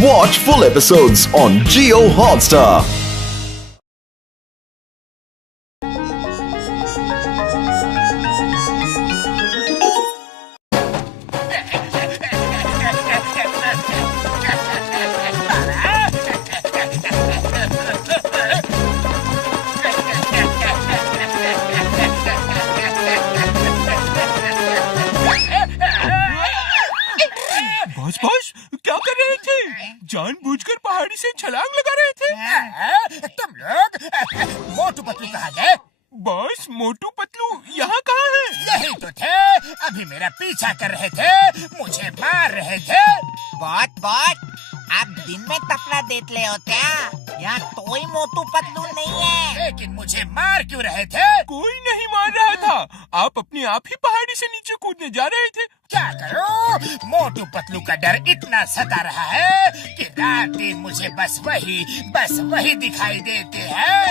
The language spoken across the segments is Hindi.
Watch full episodes on Jio Hotstar. Boss क्या कर रहे थे? जानबूझकर पहाड़ी से छलांग लगा रहे थे? तुम लोग मोटू पतलू कहाँ गए? बॉस मोटू पतलू यहाँ कहाँ है? यही तो थे, अभी मेरा पीछा कर रहे थे, मुझे मार रहे थे। बहुत आप दिन में तपला देते ले हो क्या? यहाँ कोई मोटू पतलू नहीं है। लेकिन मुझे मार क्यों रहे थे? कोई नहीं मार रहा था, आप अपने आप ही पहाड़ी से नीचे कूदने जा रहे थे। क्या करूं? मोटू पतलू का डर इतना सता रहा है कि रात दिन मुझे बस वही दिखाई देते हैं।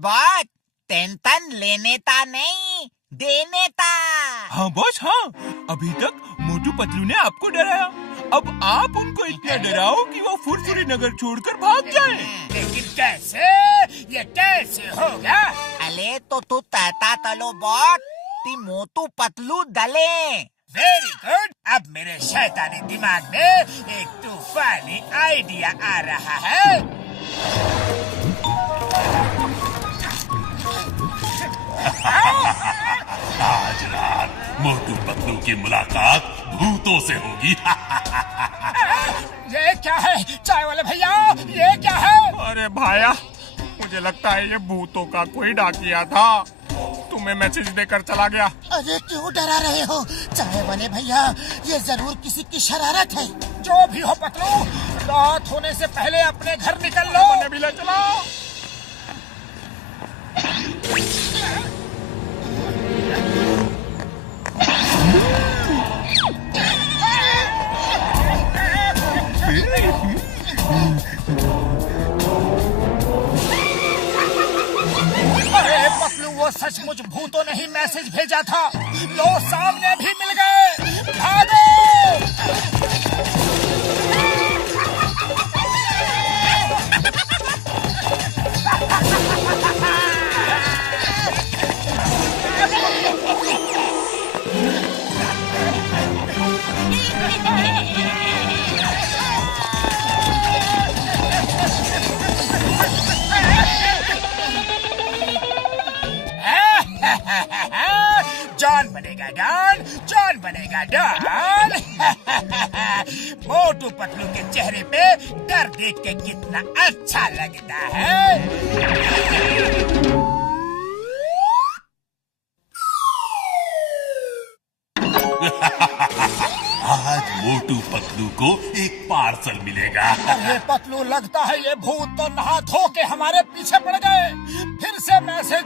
बहुत टेंशन लेने ता नहीं देने ता। हाँ बॉस हाँ, अभी तक मोटू पतलू ने आपको डराया, अब आप उनको इतना डराओ कि वो फुरफुरी नगर छोड़कर भाग जाए। लेकिन कैसे? ये कैसे होगा? अले तो तू तहता तलो बॉट ती मोटू पतलू दले। वेरी गुड, अब मेरे शैतानी दिमाग में एक तूफानी आइडिया आ रहा है। आज रात मोटू पतलू की मुलाकात भूतों से होगी। ये क्या है चाय वाले भैया, ये क्या है? अरे भाया, मुझे लगता है ये भूतों का कोई डाकिया था, तुम्हें मैसेज देकर चला गया। अरे क्यों डरा रहे हो चाय वाले भैया, ये जरूर किसी की शरारत है। जो भी हो पतलू, रात होने से पहले अपने घर निकल लो। भी ले चलो। अरे पतलू, वो सचमुच भूतों ने ही मैसेज भेजा था। लो सामने भी मिल गए, भागो। जॉन बनेगा डॉन। मोटू पतलू के चेहरे पे डर देख के कितना अच्छा लगता है। आज मोटू पतलू को एक पार्सल मिलेगा। अरे पतलू, लगता है ये भूत तो नहा धो के हमारे पीछे पड़ गए। फिर से मैसेज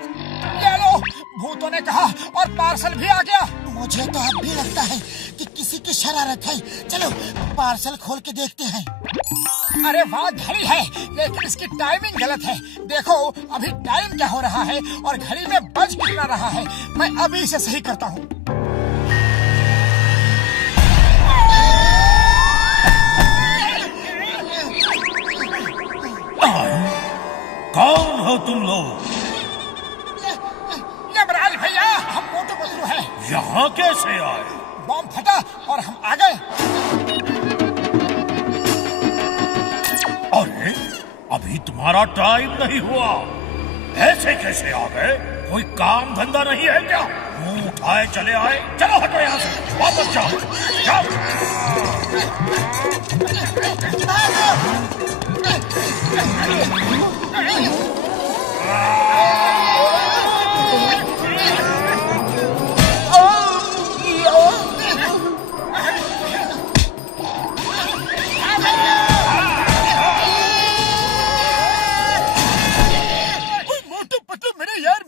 ले लो, भूतों ने कहा, और पार्सल भी आ गया। मुझे तो अब भी लगता है कि किसी की शरारत है। चलो पार्सल खोल के देखते हैं। अरे वाह, घड़ी है, लेकिन इसकी टाइमिंग गलत है। देखो अभी टाइम क्या हो रहा है और घड़ी में बज कितना रहा है। मैं अभी इसे सही करता हूँ। कौन हो तुम लोग? यमराज भैया, हम मोटू पतलू हैं। यहाँ कैसे आए? बम फटा और हम आ गए। अरे अभी तुम्हारा टाइम नहीं हुआ, ऐसे कैसे आ गए? कोई काम धंधा नहीं है क्या? मुंह उठाए चले आए। चलो हटो यहाँ से, वापस जाओ मोटू पतलू,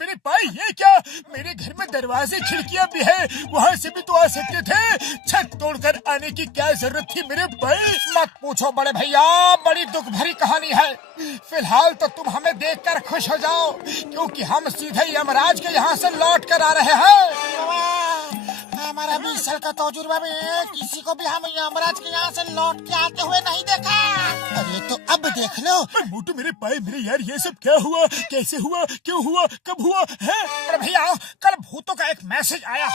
मेरे भाई, ये क्या? मेरे घर में दरवाजे खिड़कियां भी है, वहाँ से भी तो आ सकते थे। छत तोड़कर आने की क्या जरूरत थी मेरे भाई? मत पूछो बड़े भैया, बड़ी दुख भरी कहानी है। फिलहाल तो तुम हमें देखकर खुश हो जाओ, क्योंकि हम सीधे यमराज के यहाँ से लौट कर आ रहे हैं। हमारा 20 साल का तजुर्बा में किसी को भी हम यमराज के यहाँ से लौट के आते हुए नहीं देखा। अरे तो अब देख लो। मोटू मेरे पाए मेरे यार, ये सब क्या हुआ, कैसे हुआ, क्यों हुआ, कब हुआ है? अरे भैया कल भूतों का एक मैसेज आया।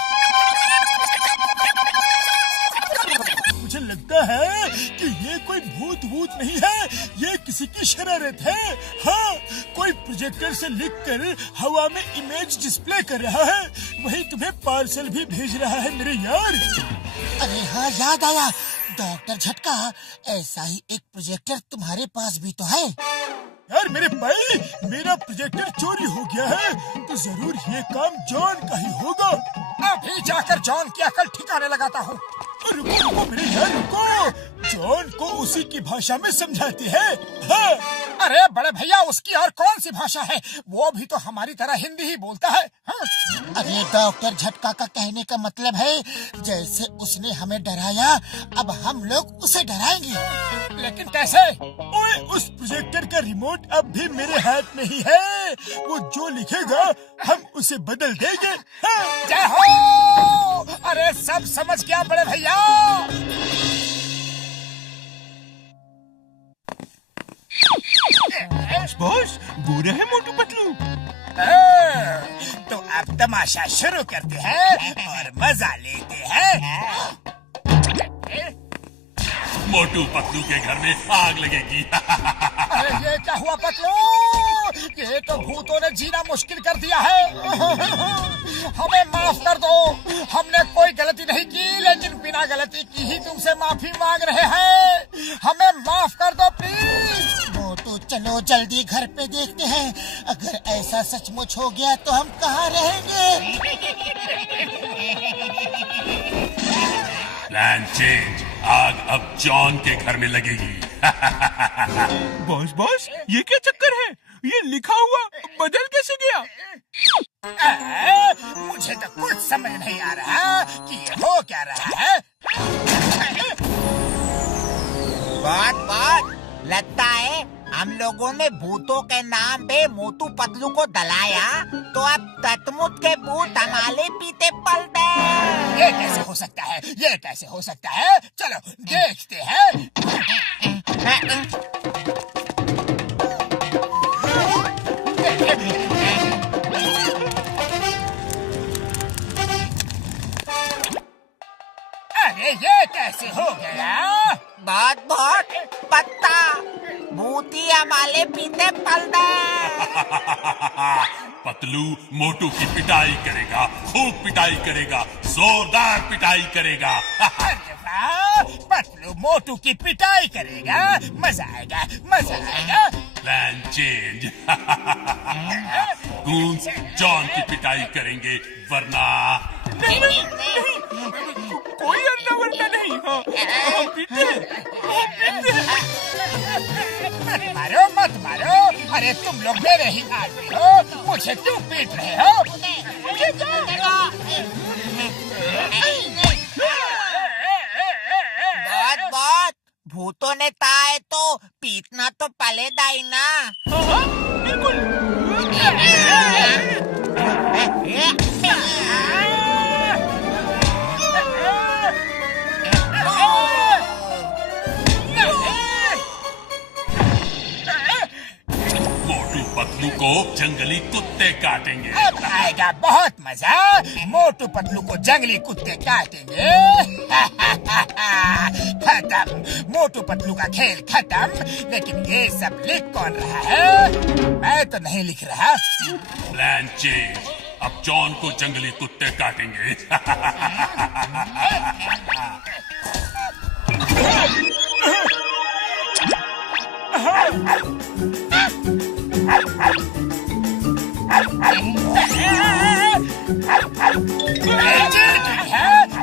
मुझे लगता है कि ये कोई भूत नहीं है, ये किसी की शरारत है। हाँ, कोई प्रोजेक्टर से लिखकर हवा में इमेज डिस्प्ले कर रहा है, वही तुम्हें पार्सल भी भेज रहा है मेरे यार। अरे हाँ याद आया, डॉक्टर झटका, ऐसा ही एक प्रोजेक्टर तुम्हारे पास भी तो है। यार मेरे भाई, मेरा प्रोजेक्टर चोरी हो गया है तो जरूर ये काम जॉन का ही होगा। अभी जाकर जॉन की अकल ठिकाने लगाता हूँ। रुको रुको मेरे यार रुको, जॉन को उसी की भाषा में समझाते हैं। हाँ। अरे बड़े भैया, उसकी और कौन सी भाषा है, वो भी तो हमारी तरह हिंदी ही बोलता है। हाँ। अरे डॉक्टर झटका का कहने का मतलब है जैसे उसने हमें डराया, अब हम लोग उसे डराएंगे। लेकिन कैसे? ओए, उस प्रोजेक्टर का रिमोट अब भी मेरे हाथ में ही है, वो जो लिखेगा हम उसे बदल देंगे। हाँ। जय हो। अरे सब समझ गया बड़े भैया। बॉस, बुरा है मोटू पतलू। तो अब तमाशा शुरू करते हैं और मजा लेते हैं। मोटू पतलू के घर में आग लगेगी। अरे ये क्या हुआ पतलू? ये तो भूतों ने जीना मुश्किल कर दिया है। हमें माफ कर दो, हमने कोई गलती नहीं की, लेकिन बिना गलती की ही तुमसे माफी मांग रहे हैं। हमें माफ कर दो प्लीज। मोटू चलो जल्दी घर पे देखते हैं, अगर ऐसा सचमुच हो गया तो हम कहाँ रहेंगे। प्लान चेंज, आग अब जॉन के घर में लगेगी। बॉस, ये क्या चक्कर है? ये लिखा हुआ बदल कैसे गया? मुझे तो कुछ समझ नहीं आ रहा कि ये हो क्या रहा है। बात लगता है हम लोगों ने भूतों के नाम पे मोटू पतलू को दलाया, तो अब ततमुत के भूत हमारे पीते पल गए। ये कैसे हो सकता है, ये कैसे हो सकता है? चलो देखते हैं। अरे ये कैसे हो गया? बहुत पत्ता भूती हमारे पीते पल गए। पतलू मोटू की पिटाई करेगा, खूब पिटाई करेगा, जोरदार पिटाई करेगा। अरे वाह, पतलू मोटू की पिटाई करेगा, मजा आएगा, मजा आएगा। Plan change. गूंज जॉन की पिटाई करेंगे, वरना नहीं, कोई अन्ना वरना नहीं। हाँ, हम पीते हैं। मत मारो। अरे तुम लोग मेरे ही आदमी हो, मुझे क्यों पीट रहे हो? बहुत भूतों ने ताए तो पीटना तो पलेगा ही ना। हाँ, बिल्कुल। मोटू पतलू को जंगली कुत्ते काटेंगे। अब आएगा बहुत मजा, मोटू पतलू को जंगली कुत्ते काटेंगे। खत्म, मोटू पतलू का खेल खत्म। लेकिन ये सब लिख कौन रहा है? मैं तो नहीं लिख रहा। प्लान चेंज, अब जॉन को जंगली कुत्ते काटेंगे।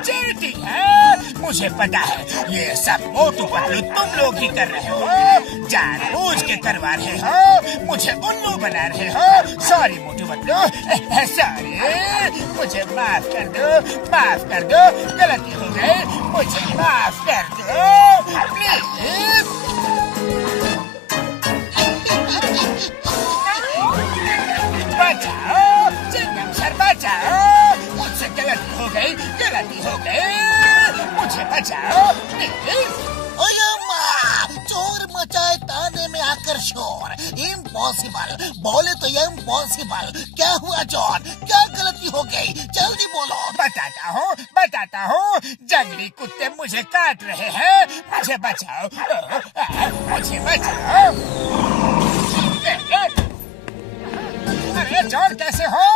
चीटिंग है, मुझे पता है ये सब मोटू पतलू तुम लोग ही कर रहे हो, जानबूझ के करवा रहे हो, मुझे उल्लू बना रहे हो। सॉरी मोटू पतलू, सॉरी, मुझे माफ कर दो, गलती हो गई, मुझे माफ कर दो प्लीज। बचाओ, चिंगम सर बचाओ, मुझसे गलती हो इम्पॉसिबल, बोले तो ये इम्पॉसिबल। क्या हुआ जॉन, क्या गलती हो गई, जल्दी बोलो। बताता हूँ। जंगली कुत्ते मुझे काट रहे हैं, मुझे बचाओ, मुझे बचाओ। अरे जॉन कैसे हो?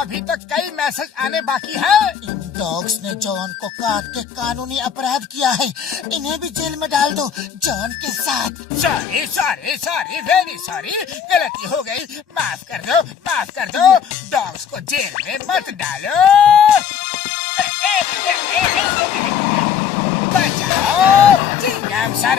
अभी तक कई मैसेज आने बाकी है। इन डॉग्स ने जॉन को काट के कानूनी अपराध किया है, इन्हें भी जेल में डाल दो जॉन के साथ। सॉरी वेरी सॉरी, गलती हो गई, माफ कर दो। डॉग्स को जेल में मत डालो। बचाओ, चिंगम सर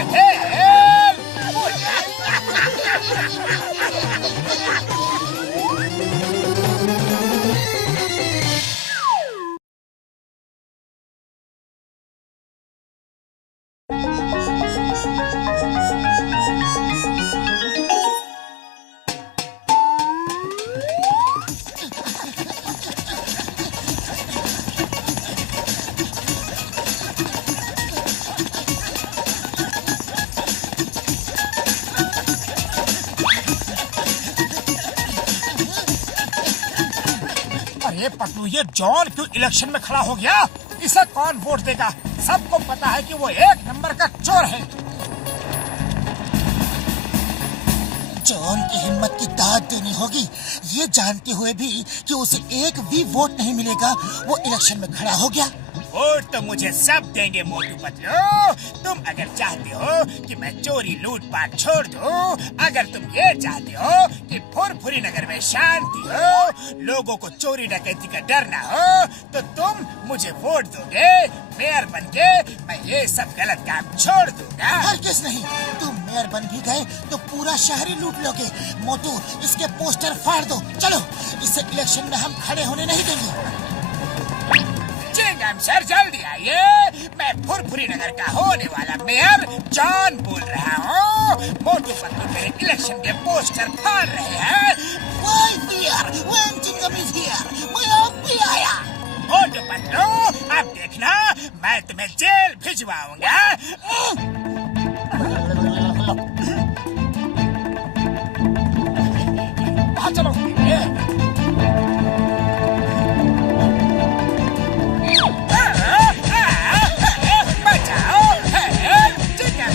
पटलू, ये जॉन क्यों इलेक्शन में खड़ा हो गया? इसे कौन वोट देगा? सबको पता है कि वो एक नंबर का चोर है। जॉन की हिम्मत की दाद देनी होगी। ये जानते हुए भी कि उसे एक भी वोट नहीं मिलेगा, वो इलेक्शन में खड़ा हो गया। वोट तो मुझे सब देंगे मोटू पतलू। तुम अगर चाहते हो कि मैं चोरी लूटपाट छोड़ दूं, अगर तुम ये चाहते हो कि फुरफुरी नगर में शांति हो, लोगों को चोरी डकैती का डर ना हो, तो तुम मुझे वोट दोगे। मेयर बनके मैं ये सब गलत काम छोड़ दूंगा। हरगिज़ नहीं, तुम मेयर बन भी गए तो पूरा शहर ही लूट लोगे। मोटू, इसके पोस्टर फाड़ दो। चलो, इसे इलेक्शन में हम खड़े होने नहीं देंगे। चिंगम सर जल्दी आइए, मैं फुरफुरी नगर का होने वाला मेयर जॉन बोल रहा हूँ। मोटू पतलू मेरे इलेक्शन के पोस्टर फाड़ रहे हैं। मैं भी आया। मोटू पतलू, अब देखना मैं तुम्हें जेल भिजवाऊंगा। चलो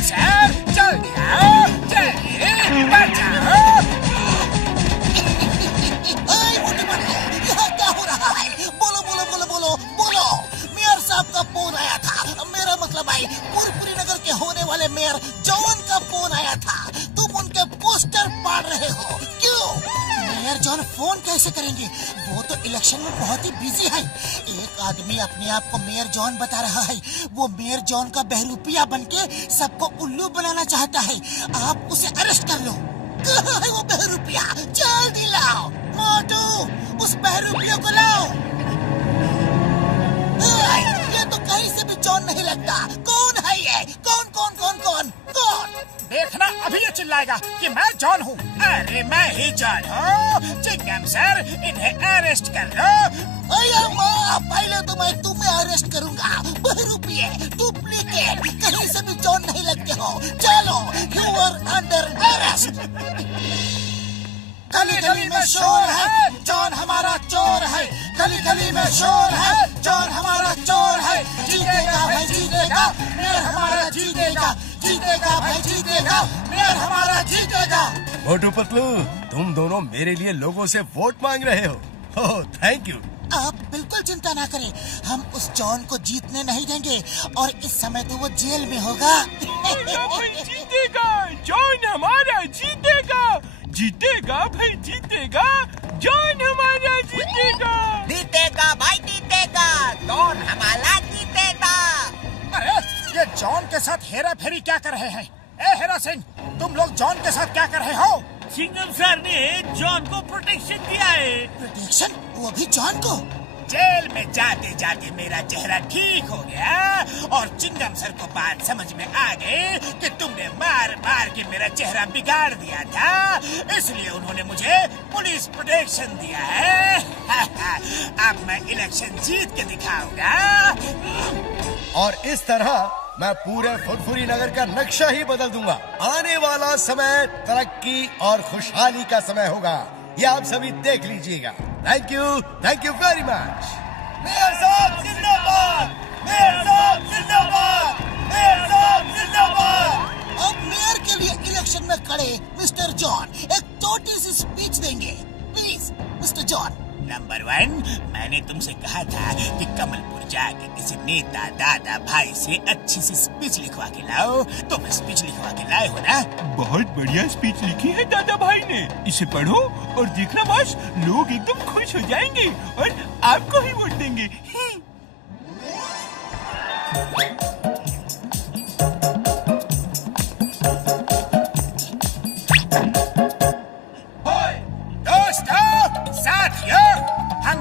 सर, जल्दी आओ, चलिए, बचाओ। यहाँ क्या हो रहा है? बोलो। मेयर साहब का फोन आया था। मेरा मतलब है फुरफुरी नगर के होने वाले मेयर जॉन का फोन आया था। तुम उनके पोस्टर फाड़ रहे हो, क्यों? मेयर जॉन फोन कैसे करेंगे? वो तो इलेक्शन में बहुत ही बिजी है। एक आदमी अपने आप को मेयर जॉन बता रहा है। वो मेयर जॉन का बहरूपिया बनके सबको उल्लू बनाना चाहता है। आप उसे अरेस्ट कर लो। कहाँ है वो बहरूपिया? जल्दी लाओ। मोटू, उस बहरूपिया को लाओ। ये तो कहीं से भी जॉन नहीं लगता। कौन है ये? कौन? देखना, अभी ये चिल्लाएगा कि मैं जॉन हूँ। अरे मैं ही जॉन हूँ। चिंगम सर, इन्हें अरेस्ट कर लो। पहले तो मैं तुम्हें अरेस्ट करूंगा। बहरूपिये, डुप्लीकेट, कहीं से भी जॉन नहीं लगते हो। चलो, यू आर अंडर अरेस्ट। गली में शोर है, जॉन हमारा चोर है। गली में शोर है, जॉन हमारा चोर है। जीतेगा भाई जीतेगा, मेयर हमारा जीतेगा। जीतेगा भाई जीतेगा, मेयर हमारा जीतेगा। मोटू पतलू, तुम दोनों मेरे लिए लोगों से वोट मांग रहे हो। ओह, थैंक यू। आप बिल्कुल चिंता ना करें, हम उस जॉन को जीतने नहीं देंगे और इस समय तो वो जेल में होगा। जीतेगा, जॉन हमारा जीतेगा। जीतेगा भाई जीतेगा, जॉन हमारा जीतेगा। जीतेगा भाई जीतेगा, जॉन हमारा जीतेगा। अरे ये जॉन के साथ हेरा फेरी क्या कर रहे हैं? ए हेरा सिंह, तुम लोग जॉन के साथ क्या कर रहे हो? चिंगम सर ने जॉन को प्रोटेक्शन दिया है। प्रोटेक्शन? वो भी जॉन को? जेल में जाते जाते मेरा चेहरा ठीक हो गया और चिंगम सर को बात समझ में आ गई कि तुमने मार मार के मेरा चेहरा बिगाड़ दिया था, इसलिए उन्होंने मुझे पुलिस प्रोटेक्शन दिया है। अब मैं इलेक्शन जीत के दिखाऊंगा। और इस तरह मैं पूरे फुरफुरी नगर का नक्शा ही बदल दूंगा। आने वाला समय तरक्की और खुशहाली का समय होगा, ये आप सभी देख लीजिएगा। Thank you very much. Mayor साहब जिंदाबाद, मेयर साहब जिंदाबाद, मेयर साहब जिंदाबाद। अब मेयर के लिए इलेक्शन में खड़े मिस्टर जॉन एक छोटी सी स्पीच देंगे। Please mister John. नंबर 1, मैंने तुमसे कहा था कि कमलपुर जाके किसी नेता दादा भाई से अच्छी सी स्पीच लिखवा के लाओ। तुम स्पीच लिखवा के लाए हो ना? बहुत बढ़िया स्पीच लिखी है दादा भाई ने, इसे पढ़ो और देखना बस, लोग एकदम खुश हो जाएंगे और आपको ही वोट देंगे।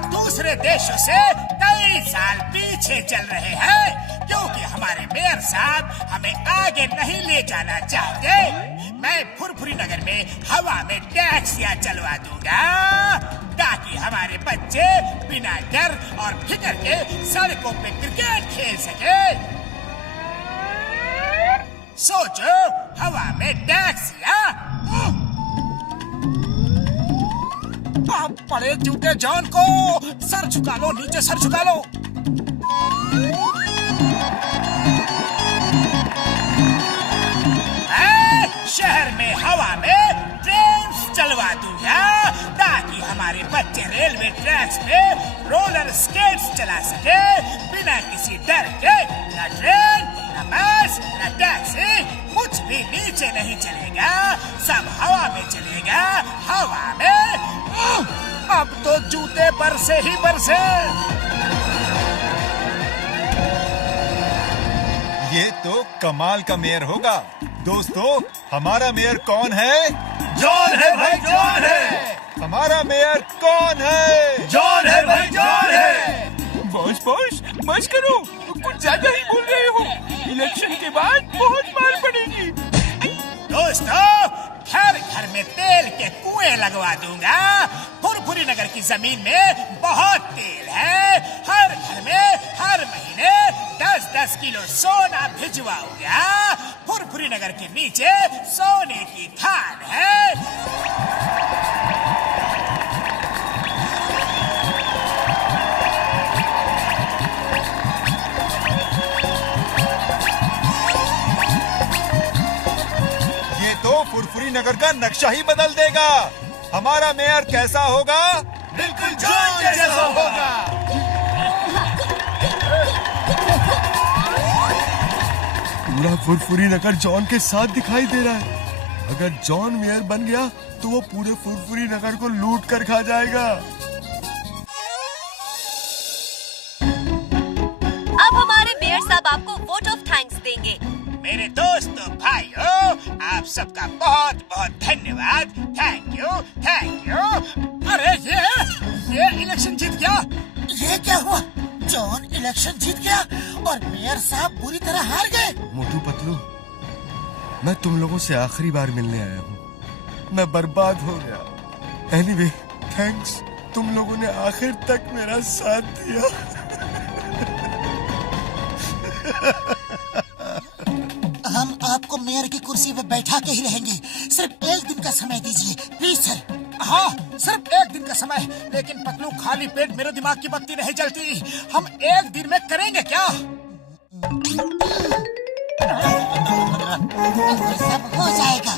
दूसरे देशों से कई साल पीछे चल रहे हैं क्योंकि हमारे मेयर साहब हमें आगे नहीं ले जाना चाहते। मैं फुरफुरी नगर में हवा में टैक्सियां चलवा दूंगा ताकि हमारे बच्चे बिना डर और फिक्र के सड़कों पे क्रिकेट खेल सके। सोचो, हवा में टैक्सियां। आप बड़े जूते जॉन को सर झुका लो, नीचे सर झुका लो। शहर में हवा में ट्रेन चलवा दूंगा ताकि हमारे बच्चे रेलवे ट्रैक्स पे रोलर स्केट्स चला सके बिना किसी डर के। न ट्रेन, न बस, न टैक्सी, कुछ भी नीचे नहीं चलेगा, सब हवा में चलेगा, हवा में। अब तो जूते बरसे ही बरसे। ये तो कमाल का मेयर होगा। दोस्तों, हमारा मेयर कौन है? जॉन है भाई, जॉन है। हमारा मेयर कौन है? जॉन है भाई, जॉन है। बॉस बस करो, कुछ ज्यादा ही बोल रहे हो। इलेक्शन के बाद बहुत मार पड़ेगी। दोस्तों, घर घर में तेल के कुएं लगवा दूंगा। फुरफुरी नगर की जमीन में बहुत तेल है। हर घर में हर महीने 10-10 किलो सोना भिजवाऊंगा। फुरफुरी नगर के नीचे सोने की खान है। फुरफुरी नगर का नक्शा ही बदल देगा। हमारा मेयर कैसा होगा? बिल्कुल जॉन जैसा होगा। पूरा फुरफुरी नगर जॉन के साथ दिखाई दे रहा है। अगर जॉन मेयर बन गया तो वो पूरे फुरफुरी नगर को लूट कर खा जाएगा। अब हमारे मेयर साहब आपको वोट ऑफ थैंक्स देंगे। मेरे दोस्तों भाइयों, आप सबका बहुत बहुत धन्यवाद। Thank you. अरे ये इलेक्शन जीत गया। ये क्या हुआ? जॉन इलेक्शन जीत गया और मेयर साहब बुरी तरह हार गए। मोटू पतलू, मैं तुम लोगों से आखिरी बार मिलने आया हूँ। मैं बर्बाद हो गया। एनीवे, थैंक्स, तुम लोगों ने आखिर तक मेरा साथ दिया। हम आपको मेयर की कुर्सी पे बैठा के ही रहेंगे। सिर्फ एक दिन का समय दीजिए प्लीज सर। हाँ, सिर्फ एक दिन का समय। लेकिन पतलू, खाली पेट मेरे दिमाग की बत्ती नहीं जलती। हम एक दिन में करेंगे क्या? सब हो जाएगा।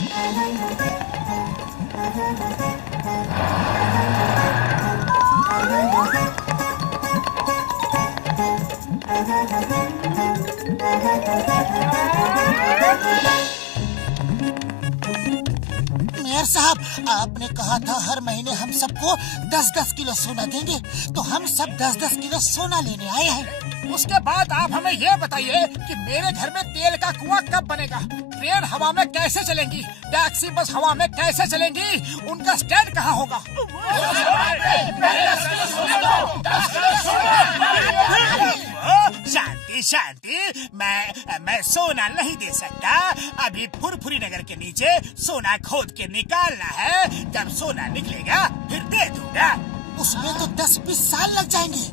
मेयर साहब, आपने कहा था हर महीने हम सबको 10-10 किलो सोना देंगे, तो हम सब 10-10 किलो सोना लेने आए हैं। उसके बाद आप हमें ये बताइए कि मेरे घर में तेल का कुआं कब बनेगा? ट्रेन हवा में कैसे चलेंगी? टैक्सी बस हवा में कैसे चलेंगी? उनका स्टैंड कहाँ होगा? शांति, मैं सोना नहीं दे सकता। अभी फुरफुरी नगर के नीचे सोना खोद के निकालना है। जब सोना निकलेगा फिर दे दूंगा। उसमें तो 10-20 साल लग जाएंगे।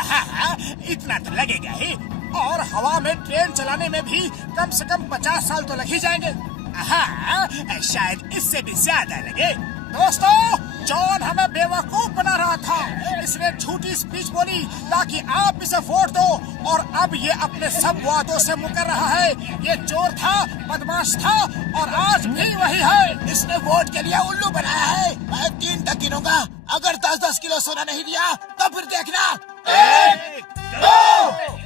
हाँ, इतना तो लगेगा ही। और हवा में ट्रेन चलाने में भी कम से कम 50 साल तो लग ही जाएंगे। हाँ, शायद इससे भी ज्यादा लगे। दोस्तों, जॉन हमें बेवकूफ बना रहा था। इसने झूठी स्पीच बोली ताकि आप इसे वोट दो, और अब ये अपने सब वादों से मुकर रहा है। ये चोर था, बदमाश था, और आज भी वही है। इसने वोट के लिए उल्लू बनाया है। मैं 3 तक गिनूंगा। अगर 10-10 किलो सोना नहीं दिया तो फिर देखना। 1, 2।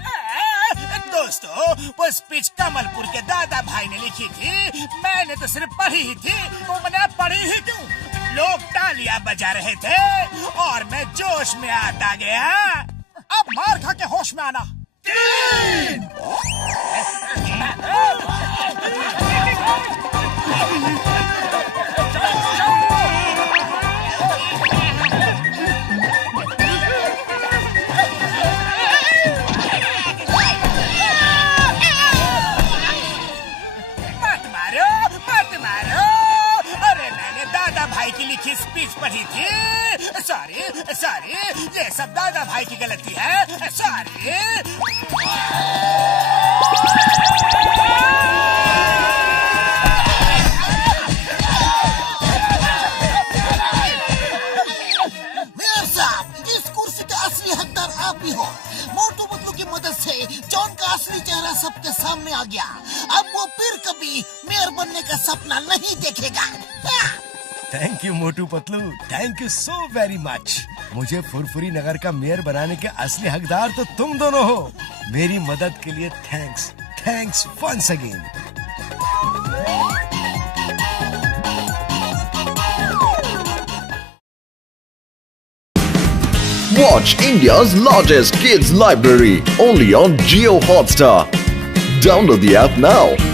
दोस्तों, वो स्पीच कमलपुर के दादा भाई ने लिखी थी। मैंने तो सिर्फ पढ़ी ही थी। तुमने पढ़ी ही क्यों? लोग तालियां बजा रहे थे और मैं जोश में आता गया। अब मार खा के होश में आना। 3। की लिखी स्पीच पढ़ी थी। सॉरी, ये सब दादा भाई की गलती है। सॉरी। मेयर साहब, इस कुर्सी का असली हकदार आप ही हो। मोटू पतलू की मदद से जॉन का असली चेहरा सबके सामने आ गया। अब वो फिर कभी मेयर बनने का सपना नहीं देखेगा। Thank you Motu Patlu, thank you so very much. मुझे फुरफुरी नगर का मेयर बनाने के असली हकदार तो तुम दोनों हो। मेरी मदद के लिए thanks once again. Watch India's largest kids library only on Jio Hotstar. Download the app now.